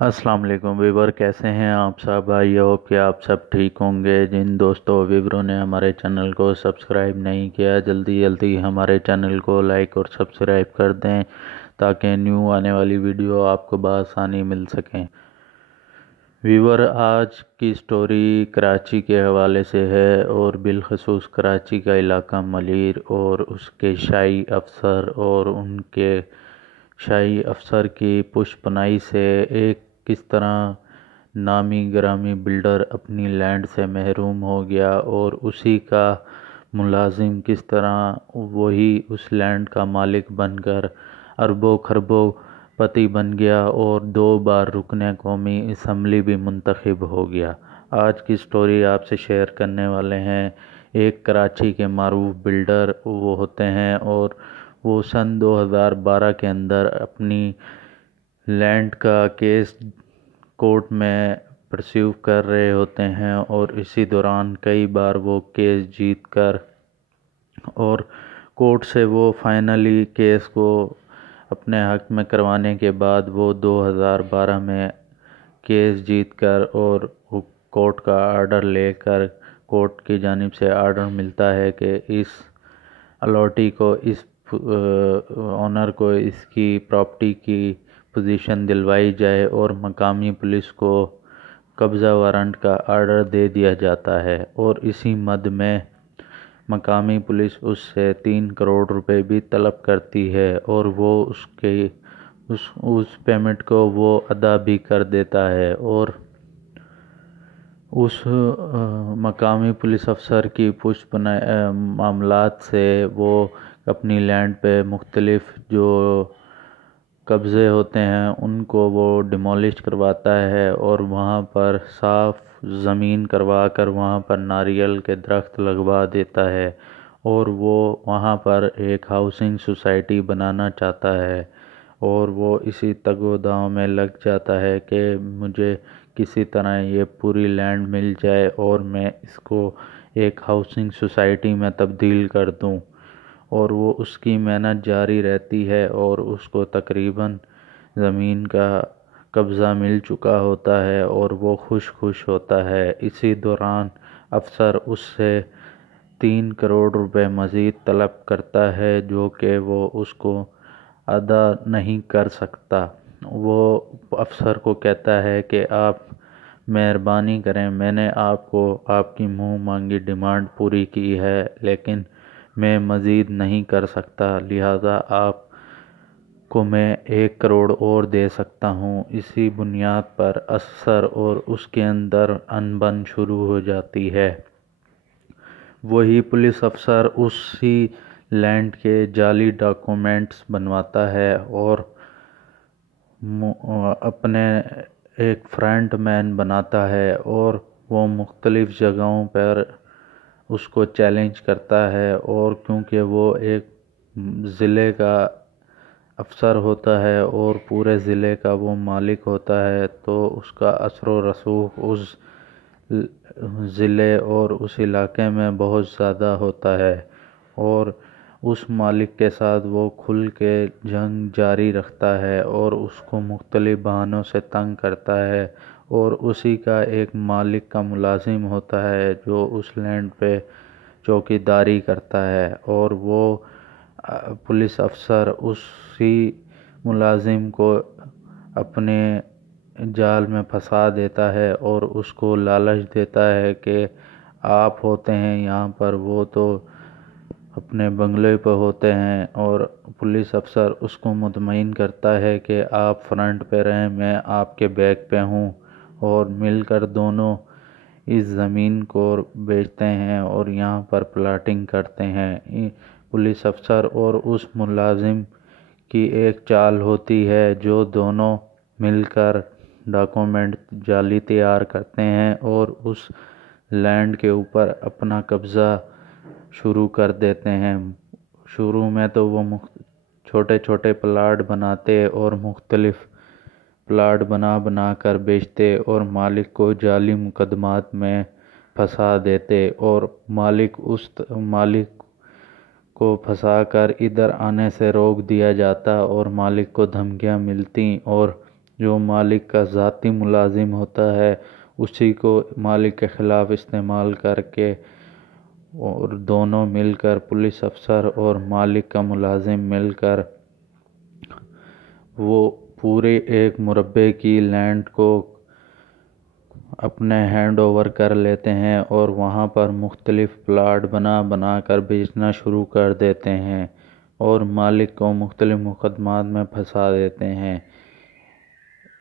अस्सलाम वालेकुम व्यूवर, कैसे हैं आप सब भाई? होप कि आप सब ठीक होंगे। जिन दोस्तों व्यूवरों ने हमारे चैनल को सब्सक्राइब नहीं किया, जल्दी जल्दी हमारे चैनल को लाइक और सब्सक्राइब कर दें ताकि न्यू आने वाली वीडियो आपको बआसानी मिल सकें। व्यूवर, आज की स्टोरी कराची के हवाले से है और बिलखसूस कराची का इलाका मलीर और उसके शाही अफसर और उनके शाही अफसर की पुष्पनाई से एक किस तरह नामी ग्रामी बिल्डर अपनी लैंड से महरूम हो गया और उसी का मुलाजिम किस तरह वही उस लैंड का मालिक बनकर अरबों खरबों पति बन गया और 2 बार रुकने कौमी असम्बली भी मुंतखब हो गया। आज की स्टोरी आपसे शेयर करने वाले हैं। एक कराची के मारूफ बिल्डर वो होते हैं और वो सन 2012 के अंदर अपनी लैंड का केस कोर्ट में परस्यू कर रहे होते हैं और इसी दौरान कई बार वो केस जीत कर और कोर्ट से वो फाइनली केस को अपने हक में करवाने के बाद वो 2012 में केस जीत कर और कोर्ट का आर्डर लेकर कोर्ट की जानिब से आर्डर मिलता है कि इस अलॉटी को इस ऑनर को इसकी प्रॉपर्टी की पोजीशन दिलवाई जाए और मकामी पुलिस को कब्ज़ा वारंट का आर्डर दे दिया जाता है और इसी मद में मकामी पुलिस उससे 3 करोड़ रुपए भी तलब करती है और वो उसके उस पेमेंट को वो अदा भी कर देता है और उस मकामी पुलिस अफसर की मामलात से वो अपनी लैंड पे मुख्तलिफ जो कब्ज़े होते हैं उनको वो डिमोलिश करवाता है और वहाँ पर साफ़ ज़मीन करवा कर वहाँ पर नारियल के दरख्त लगवा देता है और वो वहाँ पर एक हाउसिंग सोसाइटी बनाना चाहता है और वो इसी तगोदाव में लग जाता है कि मुझे किसी तरह ये पूरी लैंड मिल जाए और मैं इसको एक हाउसिंग सोसाइटी में तब्दील कर दूं। और वो उसकी मेहनत जारी रहती है और उसको तकरीबन ज़मीन का कब्ज़ा मिल चुका होता है और वो खुश होता है। इसी दौरान अफसर उससे 3 करोड़ रुपए मज़ीद तलब करता है जो कि वो उसको अदा नहीं कर सकता। वो अफसर को कहता है कि आप मेहरबानी करें, मैंने आपको आपकी मुंह मांगी डिमांड पूरी की है लेकिन मैं मज़ीद नहीं कर सकता, लिहाजा आप को मैं 1 करोड़ और दे सकता हूँ। इसी बुनियाद पर अफसर और उसके अंदर अनबन शुरू हो जाती है। वही पुलिस अफसर उसी लैंड के जाली डॉक्यूमेंट्स बनवाता है और अपने एक फ्रंट मैन बनाता है और वो मुख्तलिफ़ जगहों पर उसको चैलेंज करता है और क्योंकि वो एक ज़िले का अफसर होता है और पूरे ज़िले का वो मालिक होता है तो उसका असर व रसूख उस ज़िले और उस इलाके में बहुत ज़्यादा होता है और उस मालिक के साथ वो खुल के जंग जारी रखता है और उसको मुख्तलिफ़ बहानों से तंग करता है और उसी का एक मालिक का मुलाजिम होता है जो उस लैंड पे चौकीदारी करता है और वो पुलिस अफसर उसी मुलाजिम को अपने जाल में फंसा देता है और उसको लालच देता है कि आप होते हैं यहाँ पर, वो तो अपने बंगले पर होते हैं और पुलिस अफसर उसको मुतमईन करता है कि आप फ्रंट पे रहें, मैं आपके बैक पे हूँ और मिलकर दोनों इस ज़मीन को बेचते हैं और यहाँ पर प्लाटिंग करते हैं। पुलिस अफसर और उस मुलाजिम की एक चाल होती है जो दोनों मिलकर डॉक्यूमेंट जाली तैयार करते हैं और उस लैंड के ऊपर अपना कब्ज़ा शुरू कर देते हैं। शुरू में तो वो छोटे छोटे प्लाट बनाते और मुख्तलिफ़ प्लाट बना कर बेचते और मालिक को जाली मुकदमात में फंसा देते और मालिक को फंसाकर इधर आने से रोक दिया जाता और मालिक को धमकियां मिलती और جو مالک کا ذاتی ملازم ہوتا ہے اسی کو مالک کے خلاف استعمال کر کے، اور دونوں مل کر، پولیس افسر اور مالک کا ملازم مل کر، وہ پورے ایک مربع کی لینڈ کو اپنے ہینڈ اوور کر لیتے ہیں اور وہاں پر مختلف پلاٹ بنا بنا کر بیچنا شروع کر دیتے ہیں اور مالک کو مختلف مقدمات میں پھنسا دیتے ہیں۔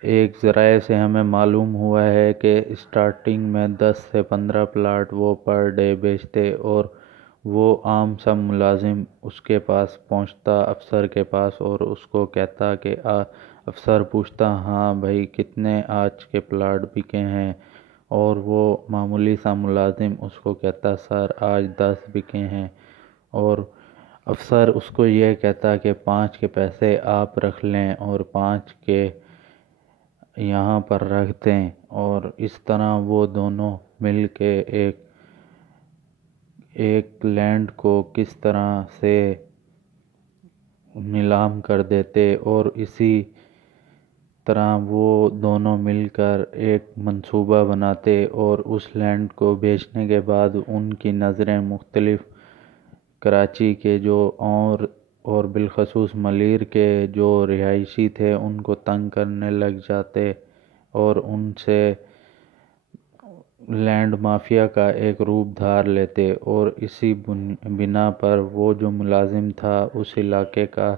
ایک ذرائع سے ہمیں معلوم ہوا ہے کہ اسٹارٹنگ میں 10 سے 15 پلاٹ وہ پر ڈے بیچتے، اور وہ عام سا ملازم اس کے پاس پہنچتا، افسر کے پاس، اور اس کو کہتا کہ افسر پوچھتا ہاں بھائی کتنے آج کے پلاٹ بکے ہیں، اور وہ معمولی سا ملازم اس کو کہتا سر آج 10 بکے ہیں، اور افسر اس کو یہ کہتا کہ 5 کے پیسے آپ رکھ لیں اور 5 کے یہاں پر رکھ دیں، اور اس طرح وہ دونوں مل کے ایک لینڈ کو کس طرح سے نیلام کر دیتے، اور اسی طرح وہ دونوں مل کر ایک منصوبہ بناتے، اور اس لینڈ کو بیچنے کے بعد ان کی نظریں مختلف کراچی کے جو اور بالخصوص ملیر کے جو رہائشی تھے ان کو تنگ کرنے لگ جاتے، اور ان سے لینڈ مافیا کا ایک روپ دھار لیتے، اور اسی بنا پر وہ جو ملازم تھا اس علاقے کا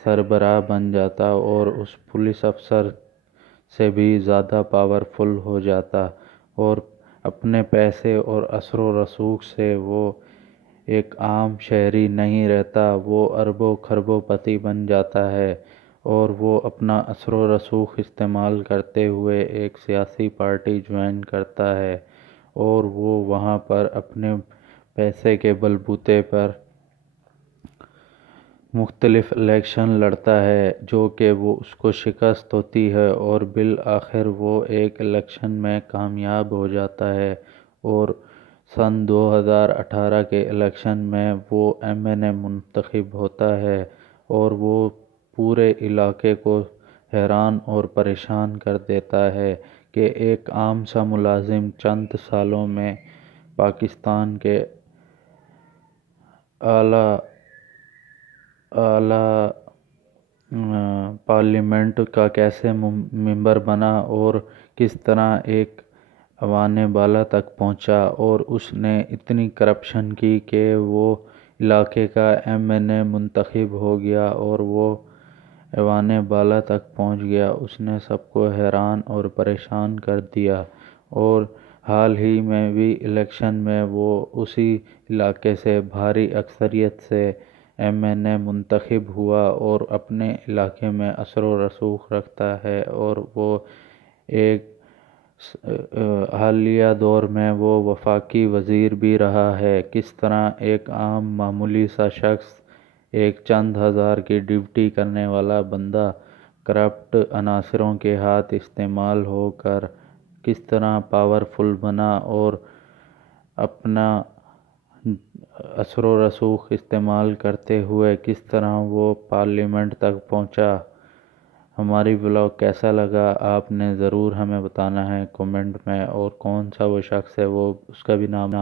سربراہ بن جاتا اور اس پولیس افسر سے بھی زیادہ پاورفل ہو جاتا، اور اپنے پیسے اور اثر و رسوخ سے وہ ایک عام شہری نہیں رہتا، وہ اربوں خربوں پتی بن جاتا ہے، اور وہ اپنا اثر و رسوخ استعمال کرتے ہوئے ایک سیاسی پارٹی جوائن کرتا ہے، اور وہ وہاں پر اپنے پیسے کے بلبوتے پر مختلف الیکشن لڑتا ہے، جو کہ وہ اس کو شکست ہوتی ہے، اور بالآخر وہ ایک الیکشن میں کامیاب ہو جاتا ہے، اور سن 2018 کے الیکشن میں وہ ایم این اے منتخب ہوتا ہے، اور وہ پورے علاقے کو حیران اور پریشان کر دیتا ہے کہ ایک عام سا ملازم چند سالوں میں پاکستان کے اعلیٰ پارلیمنٹ کا کیسے ممبر بنا، اور کس طرح ایک ایوان بالا تک پہنچا، اور اس نے اتنی کرپشن کی کہ وہ علاقے کا ایم این اے منتخب ہو گیا اور وہ ایوان بالا تک پہنچ گیا۔ اس نے سب کو حیران اور پریشان کر دیا، اور حال ہی میں بھی الیکشن میں وہ اسی علاقے سے بھاری اکثریت سے ایم این اے منتخب ہوا اور اپنے علاقے میں اثر و رسوخ رکھتا ہے، اور وہ ایک حالیہ دور میں وہ وفاقی وزیر بھی رہا ہے۔ کس طرح ایک عام معمولی سا شخص، ایک چند ہزار کی ڈیوٹی کرنے والا بندہ، کرپٹ عناصروں کے ہاتھ استعمال ہو کر کس طرح پاورفل بنا اور اپنا اثر و رسوخ استعمال کرتے ہوئے کس طرح وہ پارلیمنٹ تک پہنچا۔ ہماری ولاگ کیسا لگا آپ نے ضرور ہمیں بتانا ہے کمنٹ میں، اور کون سا وہ شخص ہے وہ اس کا بھی نام